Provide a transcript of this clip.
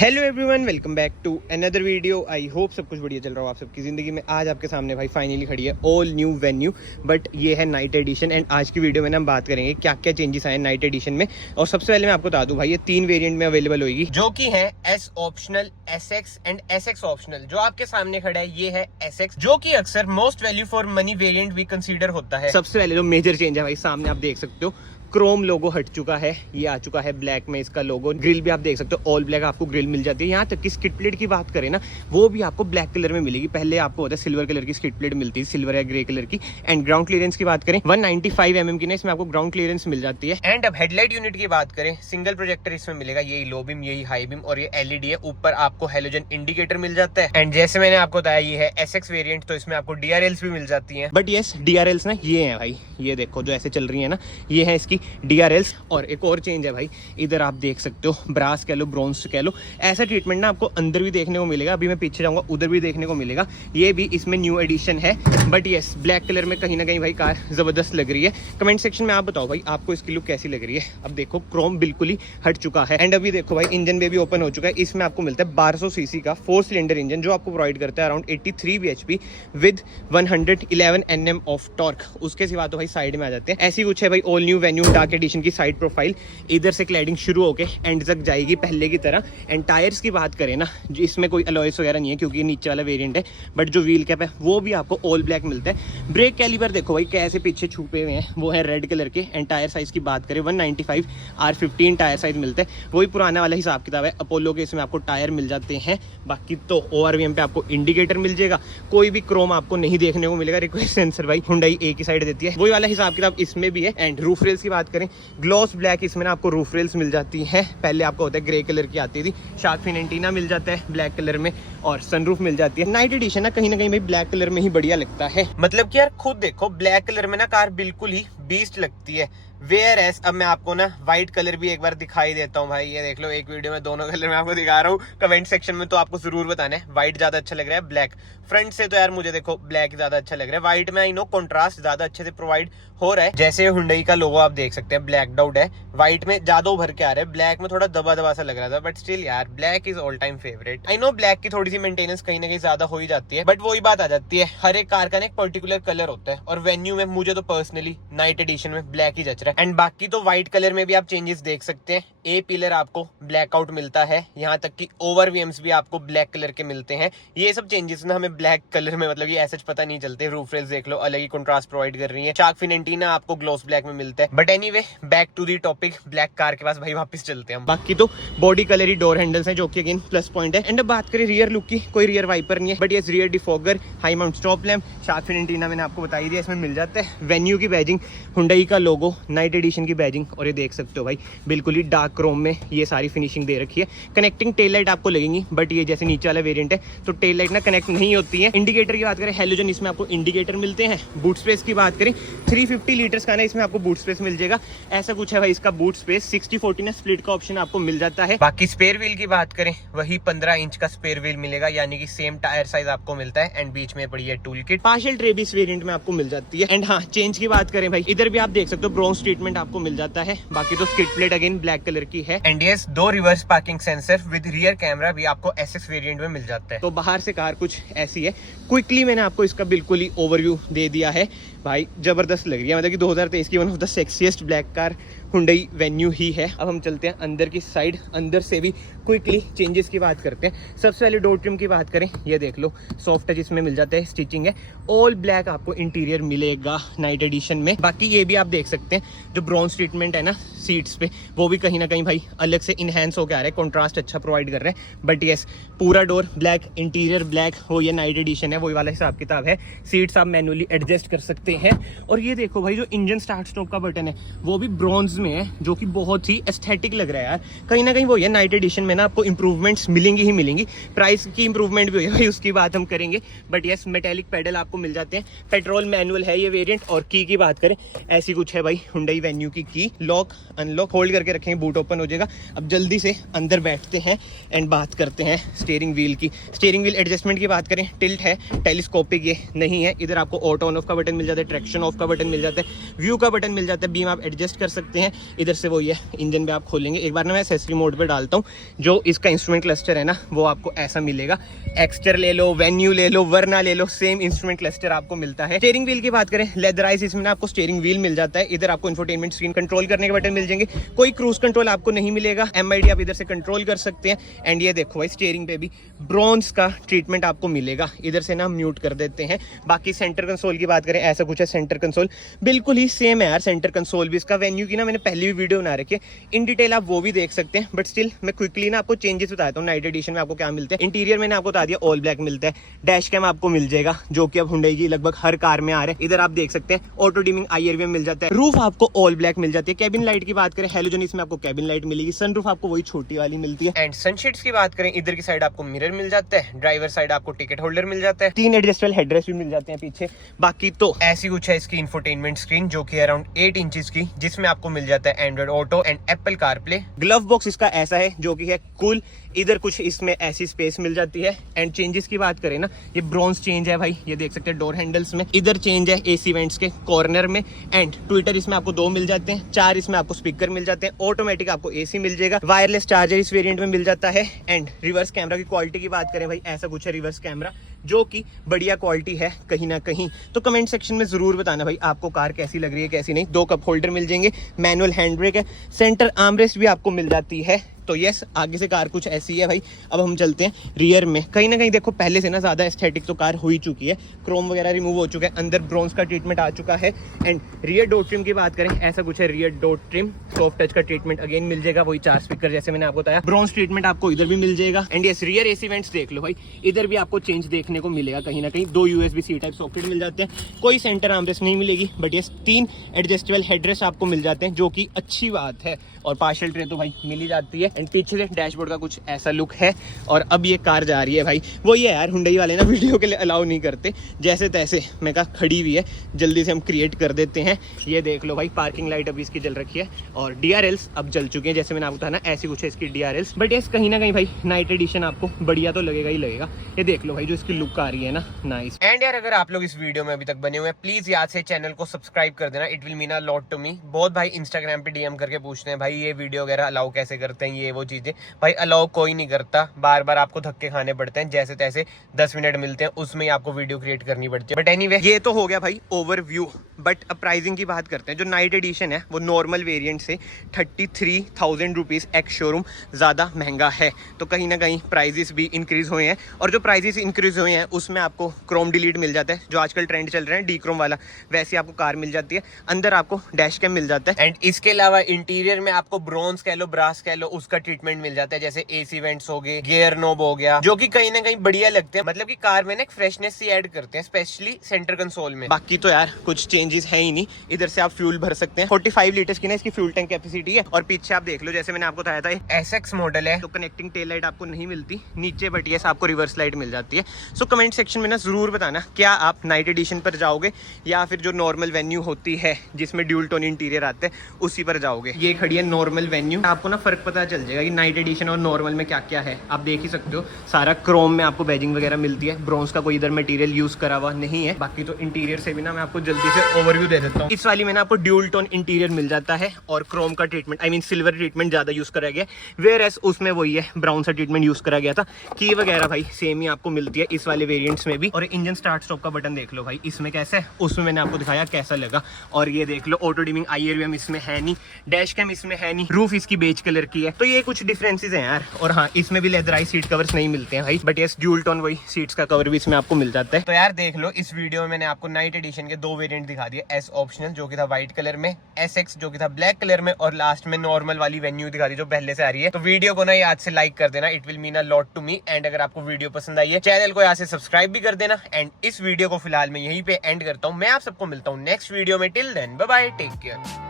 Hello everyone, welcome back to another video. I hope सब कुछ बढ़िया चल रहा हो आप सबकी ज़िंदगी में। आज आपके सामने भाई फाइनली खड़ी है ऑल न्यू वेन्यू, बट ये है नाइट एडिशन। एंड आज की वीडियो में हम बात करेंगे क्या क्या चेंजेस आए नाइट एडिशन में। और सबसे पहले मैं आपको बता दूं भाई, ये 3 वेरिएंट में अवेलेबल होगी, जो कि है S optional, SX and SX optional. जो आपके सामने खड़ा है ये है एसएक्स, जो कि अक्सर most value for money variant भी कंसीडर होता है। सबसे पहले जो मेजर चेंज है भाई, सामने आप देख सकते हो क्रोम लोगो हट चुका है, ये आ चुका है ब्लैक में इसका लोगो। ग्रिल भी आप देख सकते हो ऑल ब्लैक आपको ग्रिल मिल जाती है। यहाँ तक कि स्किड प्लेट की बात करें ना, वो भी आपको ब्लैक कलर में मिलेगी। पहले आपको होता है सिल्वर कलर की स्किड प्लेट मिलती है, सिल्वर या ग्रे कलर की। एंड ग्राउंड क्लियरेंस की बात करें 195 mm की ना, इसमें आपको ग्राउंड क्लियरेंस मिल जाती है। एंड अब हेडलाइट यूनिट की बात करें, सिंगल प्रोजेक्टर इसमें मिलेगा, यही लो बीम, यही हाई बीम और ये एलईडी है। ऊपर आपको हेलोजन इंडिकेटर मिल जाता है। एंड जैसे मैंने आपको बताया ये है एसएक्स वेरिएंट, तो इसमें आपको डीआरएल्स भी मिल जाती है। बट यस, डीआरएल्स ना ये है भाई, ये देखो जो ऐसे चल रही है ना, ये है इसकी डीआरएल्स। और एक और चेंज है भाई, इधर आप देख सकते हो ब्रास कह लो, ब्रॉन्ज कह लो, ऐसा ट्रीटमेंट ना आपको अंदर भी देखने को मिलेगा। अभी मैं पीछे जाऊंगा उधर भी देखने को मिलेगा, ये भी इसमें न्यू एडिशन है। बट यस, ब्लैक कलर में कहीं ना कहीं भाई कार जबरदस्त लग रही है। कमेंट सेक्शन में आप बताओ भाई आपको इसकी लुक कैसी लग रही है। अब देखो क्रोम बिल्कुल ही हट चुका है। एंड अभी देखो भाई, इंजन भी ओपन हो चुका है। इसमें आपको मिलता है 1200 सीसी का 4 सिलेंडर इंजन, जो आपको प्रोवाइड करता है around 83 bhp with 111 Nm of torque. उसके सिवा तो भाई साइड में आ जाते हैं। ऐसी कुछ है भाई all new venue dark edition की साइड प्रोफाइल। इधर से क्लैडिंग शुरू होके एंड तक जाएगी पहले की तरह। एंड टायर्स की बात करें ना, इसमें कोई अलॉयस वगैरह नहीं है क्योंकि नीचे वाला वेरिएंट है। बट जो व्हील कैप है वो भी आपको ऑल ब्लैक मिलता है। ब्रेक कैलिपर देखो भाई कैसे पीछे छुपे हुए हैं, वो है रेड कलर के। एंड टायर साइज की बात करें 195 R15 टायर साइज मिलता है, वही पुराना वाला हिसाब किताब है। अपोलो के इसमें आपको टायर मिल जाते हैं। बाकी तो ORVM पे आपको इंडिकेटर मिल जाएगा, कोई भी क्रोम आपको नहीं देखने को मिलेगा। रिक्वेस्ट सेंसर भाई हुंडई एक ही साइड देती है, वही वाला हिसाब किताब इसमें भी है। एंड रूफ रेल्स की बात करें, ग्लॉस ब्लैक इसमें ना आपको रूफ रेल्स मिल जाती है। पहले आपको होता है ग्रे कलर की आती थी, शार्क फिन एंटीना मिल जाता है ब्लैक कलर में और सनरूफ मिल जाती है। नाइट एडिशन ना कहीं भाई ब्लैक कलर में ही बढ़िया लगता है। मतलब कि यार खुद देखो, ब्लैक कलर में ना कार बिल्कुल ही बीस्ट लगती है। वेयर एस अब मैं आपको ना व्हाइट कलर भी एक बार दिखाई देता हूँ भाई। ये देख लो, एक वीडियो में दोनों कलर में आपको दिखा रहा हूँ। कमेंट सेक्शन में तो आपको जरूर बताना है व्हाइट ज्यादा अच्छा लग रहा है ब्लैक। फ्रंट से तो यार मुझे देखो ब्लैक ज्यादा अच्छा लग रहा है। व्हाइट में आई नो कंट्रास्ट ज्यादा अच्छे से प्रोवाइड हो रहा है। जैसे हुंडई का लोगो आप देख सकते हैं, ब्लैक आउट है, व्हाइट में ज्यादा उभर के आ रहा है, ब्लैक में थोड़ा दबा दबा सा लग रहा था। बट स्टिल यार black is all time favourite. I know black की थोड़ी सी मेंटेनेंस कहीं ना कहीं ज्यादा हो ही जाती है, बट वही बात आ जाती है, हर एक कार का ना एक पर्टिकुलर कलर होता है। और वेन्यू में मुझे तो पर्सनली नाइट एडिशन में ब्लैक ही जच रहा है। एंड बाकी तो व्हाइट कलर में भी आप चेंजेस देख सकते हैं। ए पिलर आपको ब्लैक आउट मिलता है, यहाँ तक कि ओवरवीएम्स भी आपको ब्लैक कलर के मिलते हैं। ये सब चेंजेस ना हमें ब्लैक कलर में मतलब ये ऐसे पता नहीं चलते। रूफ रेल्स देख लो अलग ही कंट्रास्ट प्रोवाइड कर रही है। शार्क फिन एंटीना आपको ग्लॉस ब्लैक में मिलता है। But anyway, back to the topic, black car के पास भाई वापस चलते हैं हम। बाकी तो बॉडी कलर ही डोर हैंडल्स हैं, जो कि अगेन प्लस पॉइंट है। एंड अब बात करें रियर लुक की, कोई रियर वाइपर नहीं है, बट ये rear defogger, high mount stop lamp, shark fin antenna मैंने आपको बता ही दिया, इसमें मिल जाता है। वेन्यू की बैजिंग, हुंडई का लोगो, नाइट एडिशन की बैजिंग, और ये देख सकते हो भाई बिल्कुल ही डार्क क्रोम में ये सारी फिनिशिंग दे रखी है। कनेक्टिंग टेल लाइट आपको लगेंगी, बट ये जैसे नीचे वाला वेरिएंट है तो टेल लाइट ना कनेक्ट नहीं होती है। इंडिकेटर की बात करें, हेलोजन इसमें आपको इंडिकेटर मिलते हैं। बूट स्पेस की बात करें, 350 लीटर्स का ना इसमें आपको बूट स्पेस मिल जाएगा। ऐसा कुछ है भाई इसका बूट स्पेस। 60/40 ना स्प्लिट का ऑप्शन आपको मिल जाता है। बाकी स्पेयर व्हील की बात करें, वही 15 इंच का स्पेयर व्हील मिलेगा, यानी कि सेम टायर साइज आपको मिलता है। एंड बीच में पड़ी है टूल किट। पार्शियल ट्रे भी इस वेरिएंट में आपको मिल जाती है। एंड हाँ, चेंज की बात करें भाई, इधर भी आप देख सकते हो ब्रॉन्ज ट्रीटमेंट आपको मिल जाता है। बाकी तो skid plate again black colour की है। And yes, 2 reverse parking sensor with rear camera भी आपको एसएक्स वेरिएंट में मिल जाता है। तो बाहर से कार कुछ ऐसी है। क्विकली मैंने आपको इसका बिल्कुल ही ओवरव्यू दे दिया है भाई, जबरदस्त लग रही है। मतलब कि 2023 की one of the sexiest black car Hyundai Venue ही है। अब हम चलते हैं अंदर की साइड, अंदर से भी क्विकली चेंजेस की बात करते हैं। सबसे पहले डोर ट्रिम की बात करें, ये देख लो सॉफ्ट टच इसमें मिल जाता है, स्टिचिंग है, ऑल ब्लैक आपको इंटीरियर मिलेगा नाइट एडिशन में। बाकी ये भी आप देख सकते हैं जो ब्रॉन्ज ट्रीटमेंट है ना सीट्स पे, वो भी कहीं ना कहीं भाई अलग से इनहेंस होकर आ रहा है, कॉन्ट्रास्ट अच्छा प्रोवाइड कर रहे हैं। बट यस, पूरा डोर ब्लैक, इंटीरियर ब्लैक, हो ये नाइट एडिशन है, वही वाला हिसाब किताब है। सीट्स आप मैनुअली एडजस्ट कर सकते हैं। और ये देखो भाई, जो इंजन स्टार्ट स्टॉप का बटन है वो भी ब्रॉन्ज में है, जो कि बहुत ही एस्थेटिक लग रहा है यार। कहीं ना कहीं वो ये नाइट एडिशन में ना आपको इंप्रूवमेंट्स मिलेंगी ही मिलेंगी। प्राइस की इंप्रूवमेंट भी हुई है भाई, उसकी बात हम करेंगे। बट यस, मेटेलिक पेडल आपको मिल जाते हैं। पेट्रोल मैनुअल है ये वेरिएंट। और की बात करें, ऐसी कुछ है भाई हुंडई वेन्यू की लॉक अनलॉक होल्ड करके रखेंगे, बूट ओपन हो जाएगा। अब जल्दी से अंदर बैठते हैं एंड बात करते हैं स्टीयरिंग व्हील की। स्टीयरिंग व्हील एडजस्टमेंट की बात करें, टिल्ट है, टेलीस्कोपिक ये नहीं है। इधर आपको ऑटो ऑन ऑफ का बटन मिल जाता है, ट्रैक्शन ऑफ का बटन मिल जाता है, व्यू का बटन मिल जाता है, बीम आप एडजस्ट कर सकते हैं। है। इधर से वही है, इंजन पे आप खोलेंगे। एक बार ना मैं एसेसरी मोड पे डालता हूँ। जो इसका इंस्ट्रूमेंट क्लस्टर है ना, वो आपको ऐसा मिलेगा। एक्सटर ले लो, वेन्यू ले लो, वरना ले लो, सेम इंस्ट्रूमेंट क्लस्टर आपको मिलता है। स्टीयरिंग व्हील की बात करें, लेदराइज इसमें आपको स्टीयरिंग व्हील मिल जाता है। इधर आपको इंफोटेनमेंट स्क्रीन कंट्रोल करने के बटन मिल जाएंगे। कोई क्रूज कंट्रोल आपको नहीं मिलेगा। MID आप इधर से कंट्रोल कर सकते हैं। एंड ये देखो भाई, स्टीयरिंग पे भी ब्रॉन्ज का ट्रीटमेंट आपको मिलेगा। इधर से ना म्यूट कर देते हैं। बाकी सेंटर कंसोल की बात करें, ऐसा कुछ है। सेंटर कंसोल बिल्कुल ही सेम है यार। सेंटर कंसोल भी इसका, वेन्यू की ना मैंने पहले भी वीडियो बना रखी है, इन डिटेल आप वो भी देख सकते हैं। बट स्टिल मैं क्विकली ना आपको चेंजेस बताता हूँ नाइट एडिशन में आपको क्या मिलता है। इंटीरियर मैंने आपको बता दिया, ऑल ब्लैक मिलता है। डैश कैम आपको मिल जाएगा, जो कि अब हुंडई की लगभग हर कार में आ रहा है। इधर आप देख सकते हैं, ऑटो डिमिंग IRVM मिल जाता है। रूफ आपको ऑल ब्लैक मिल जाती है। कैबिन लाइट की बात करें, हेलोजन इसमें आपको कैबिन लाइट मिलेगी। सनरूफ आपको वही छोटी वाली मिलती है। एंड सनशीट्स की बात करें, इधर की साइड आपको मिरर मिल जाता है। ड्राइवर साइड आपको टिकट होल्डर मिल जाता है। 3 एडजस्टेबल हेडरेस्ट भी मिल जाते हैं पीछे। बाकी तो ऐसी कुछ है इसकी इंफोटेनमेंट स्क्रीन, जो कि अराउंड 8 इंचेस की, जिसमें आपको मिल जाता है Android auto and Apple CarPlay. Glove box इसका ऐसा है, जो कि है कूल। इधर कुछ इसमें ऐसी स्पेस मिल जाती है। एंड चेंजेस की बात करें ना, ये ब्रॉन्ज चेंज है भाई, ये देख सकते हैं डोर हैंडल्स में। इधर चेंज है AC वेंट्स के कॉर्नर में। एंड ट्विटर इसमें आपको 2 मिल जाते हैं। 4 इसमें आपको स्पीकर मिल जाते हैं। ऑटोमेटिक आपको AC मिल जाएगा। वायरलेस चार्जर इस वेरिएंट में मिल जाता है। एंड रिवर्स कैमरा की क्वालिटी की बात करें भाई, ऐसा कुछ है रिवर्स कैमरा, जो कि बढ़िया क्वालिटी है कहीं ना कहीं। तो कमेंट सेक्शन में जरूर बताना भाई आपको कार कैसी लग रही है, कैसी नहीं। 2 कप होल्डर मिल जाएंगे। मैनुअल हैंड ब्रेक है। सेंटर आर्मरेस्ट भी आपको मिल जाती है। तो यस, आगे से कार कुछ ऐसी है भाई। अब हम चलते हैं रियर में। कहीं ना कहीं देखो, पहले से ना ज्यादा एस्थेटिक तो कार हो ही चुकी है। क्रोम वगैरह रिमूव हो चुका है, अंदर ब्रॉन्ज का ट्रीटमेंट आ चुका है। एंड रियर डोर ट्रिम की बात करें, ऐसा कुछ है rear door trim. Soft touch का ट्रीटमेंट अगेन मिल जाएगा, वही 4 स्पीकर जैसे मैंने आपको बताया। ब्रॉन्ज ट्रीटमेंट आपको इधर भी मिल जाएगा। And yes, rear AC vents देख लो भाई, इधर भी आपको चेंज देखने को मिलेगा कहीं ना कहीं। 2 USB-C टाइप सॉकेट मिल जाते हैं। कोई सेंटर आर्मरेस्ट नहीं मिलेगी, बट यस 3 एडजस्टेबल हेडरेस्ट आपको मिल जाते हैं, जो कि अच्छी बात है। और पार्शियल ट्रे तो भाई मिल ही जाती है। एंड पीछे से डैशबोर्ड का कुछ ऐसा लुक है। और अब ये कार जा रही है भाई, वो ये यार हुंडई वाले ना वीडियो के लिए अलाउ नहीं करते, जैसे तैसे मैं कहा खड़ी हुई है, जल्दी से हम क्रिएट कर देते हैं। ये देख लो भाई, पार्किंग लाइट अभी इसकी जल रखी है। और DRLs अब जल चुके हैं, जैसे मैंने आपको बताया ना, ऐसी कुछ है इसकी DRLs। बट यस, कहीं ना कहीं भाई नाइट एडिशन आपको बढ़िया तो लगेगा ही लगेगा। ये देख लो भाई, जो इसकी लुक आ रही है ना, नाइस। एंड यार, अगर आप लोग इस वीडियो में अभी तक बने हुए हैं, प्लीज याद से चैनल को सब्सक्राइब कर देना। It will mean a lot to me. बहुत भाई इंस्टाग्राम पे DM करके पूछते हैं, भाई ये वीडियो वगैरह अलाउ कैसे करते हैं, ये वो चीजें। भाई अलाउ कोई नहीं करता, बार बार आपको धक्के खाने पड़ते हैं। जैसे तैसे 10 मिनट मिलते हैं, उसमें ही आपको वीडियो क्रिएट करनी पड़ती है। बट एनीवे, ये तो हो गया भाई ओवरव्यू। बट अब प्राइसिंग की बात करते हैं। जो नाइट एडिशन है, वो नॉर्मल वेरिएंट से 33,000 रुपीज एक्स शोरूम ज्यादा महंगा है। तो कहीं ना कहीं प्राइजेस भी इंक्रीज हुए हैं। और जो प्राइजेस इंक्रीज हुए हैं, उसमें आपको क्रोम डिलीट मिल जाता है, जो आजकल ट्रेंड चल रहा है, डी क्रोम वाला। वैसे आपको कार मिल जाती है। अंदर आपको डैश कैम मिल जाता है। एंड इसके अलावा इंटीरियर में आपको ब्रॉन्ज कह लो, ब्रास कह लो, उसका ट्रीटमेंट मिल जाता है। जैसे AC वेंट्स हो गए, गियर नॉब हो गया, जो कि कहीं ना कहीं बढ़िया लगते हैं। मतलब कि कार में ना एक फ्रेशनेस सी ऐड करते हैं, स्पेशली सेंटर कंसोल में। बाकी तो यार कुछ चेंजेस है ही नहीं। इधर से आप फ्यूल भर सकते हैं। 45 लीटर्स की ना इसकी फ्यूल टैंक कैपेसिटी है। और पीछे आप देख लो, जैसे मैंने आपको बताया था, SX मॉडल है, तो कनेक्टिंग टेल लाइट आपको नहीं मिलती नीचे, बट यस आपको रिवर्स लाइट मिल जाती है। सो कमेंट सेक्शन में ना जरूर बताना, क्या आप नाइट एडिशन पर जाओगे या फिर जो नॉर्मल वेन्यू होती है, जिसमें ड्यूल टोन इंटीरियर आते हैं, उसी पर जाओगे। ये खड़ी है नॉर्मल वेन्यू। आपको ना फर्क पता चल जाएगा कि नाइट एडिशन और नॉर्मल में क्या क्या है। आप देख ही सकते हो, सारा क्रोम में आपको बैजिंग वगैरह मिलती है। ब्रॉन्ज का कोई इधर मटेरियल यूज करा हुआ नहीं है। बाकी तो इंटीरियर से भी ना मैं आपको जल्दी से ओवरव्यू दे देता हूँ। इस वाली में ना आपको ड्यूल टोन इंटीरियर मिल जाता है और क्रोम का treatment, I mean silver treatment ज्यादा यूज करा गया। वेयर एस उसमें वही है, ब्राउन सा ट्रीटमेंट यूज करा गया था। की वगैरह भाई सेम ही आपको मिलती है इस वाले वेरिएंट्स में भी। और इंजन स्टार्ट स्टॉप का बटन देख लो भाई, इसमें कैसा है, उसमें मैंने आपको दिखाया कैसा लगा। और ये देख लो, ऑटो डिमिंग IRVM इसमें है नहीं, डैश कैम इसमें है नहीं, रूफ इसकी बेज कलर की है। तो ये कुछ डिफरेंसेस हैं यार। और हाँ, इसमें भी लेदराइज सीट कवर्स नहीं मिलते हैं भाई, बट यस ड्यूल टोन वही सीट्स का कवर भी इसमें आपको मिल जाता है। तो यार देख लो, इस वीडियो में मैंने आपको नाइट एडिशन के 2 वेरिएंट दिखा दिए। S ऑप्शनल, जो कि था व्हाइट कलर में, SX जो कि था ब्लैक कलर में, और लास्ट में नॉर्मल वाली वेन्यू दिखा दी, जो पहले से आ रही है। तो वीडियो को ना याद से लाइक कर देना, it will mean a lot to me. And अगर आपको वीडियो पसंद आई है, चैनल को यहाँ से सब्सक्राइब भी कर देना। एंड इस वीडियो को फिलहाल मैं यहीं पे एंड करता हूँ। मैं आप सबको मिलता हूँ नेक्स्ट वीडियो में। Till then bye bye, take care.